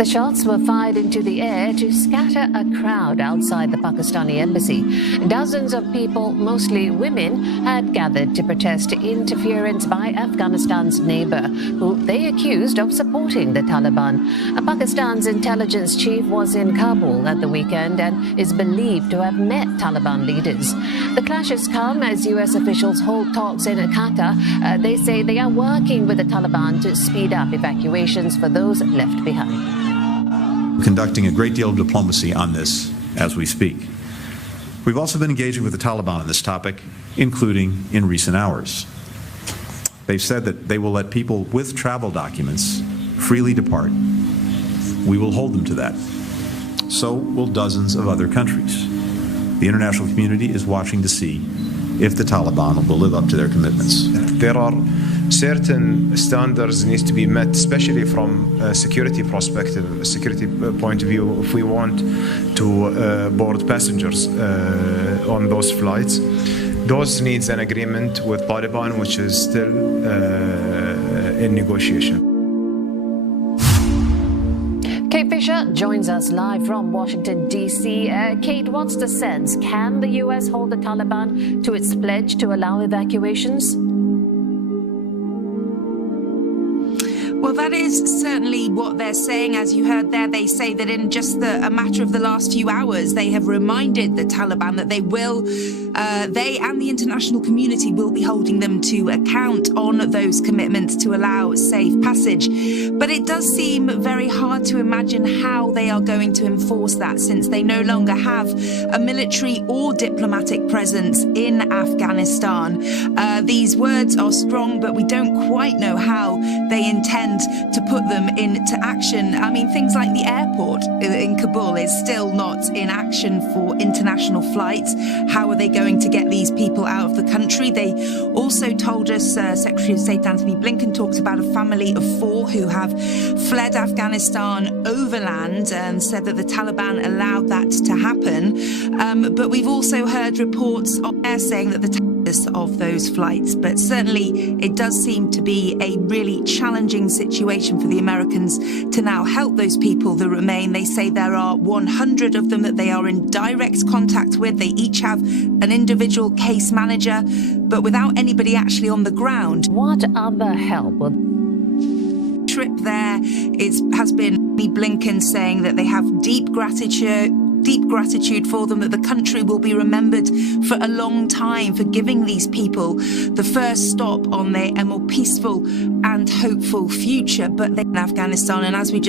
The shots were fired into the air to scatter a crowd outside the Pakistani embassy. Dozens of people, mostly women, had gathered to protest interference by Afghanistan's neighbor, who they accused of supporting the Taliban. Pakistan's intelligence chief was in Kabul at the weekend and is believed to have met Taliban leaders. The clashes come as U.S. officials hold talks in Qatar. They say they are working with the Taliban to speed up evacuations for those left behind. Conducting a great deal of diplomacy on this as we speak. We've also been engaging with the Taliban on this topic, including in recent hours. They've said that they will let people with travel documents freely depart. We will hold them to that. So will dozens of other countries. The international community is watching to see if the Taliban will live up to their commitments. There are certain standards need to be met, especially from a security perspective, a security point of view, if we want to board passengers on those flights. Those needs an agreement with Taliban, which is still in negotiation. Kate Fisher joins us live from Washington, D.C. Kate, what's the sense? Can the U.S. hold the Taliban to its pledge to allow evacuations? Well, that is certainly what they're saying. As you heard there, they say that in just a matter of the last few hours, they have reminded the Taliban that they and the international community will be holding them to account on those commitments to allow safe passage. But it does seem very hard to imagine how they are going to enforce that, since they no longer have a military or diplomatic presence in Afghanistan. These words are strong, but we don't quite know how they intend to put them into action. I mean, things like the airport in Kabul is still not in action for international flights. How are they going to get these people out of the country? They also told us, Secretary of State Antony Blinken talked about a family of 4 who have fled Afghanistan overland and said that the Taliban allowed that to happen. But we've also heard reports of there saying that the of those flights, but certainly it does seem to be a really challenging situation for the Americans to now help those people that remain. They say there are 100 of them that they are in direct contact with. They each have an individual case manager, but without anybody actually on the ground. What other help will trip there has been Blinken saying that they have deep gratitude for them, that the country will be remembered for a long time for giving these people the first stop on their more peaceful and hopeful future. But they're in Afghanistan, and as we just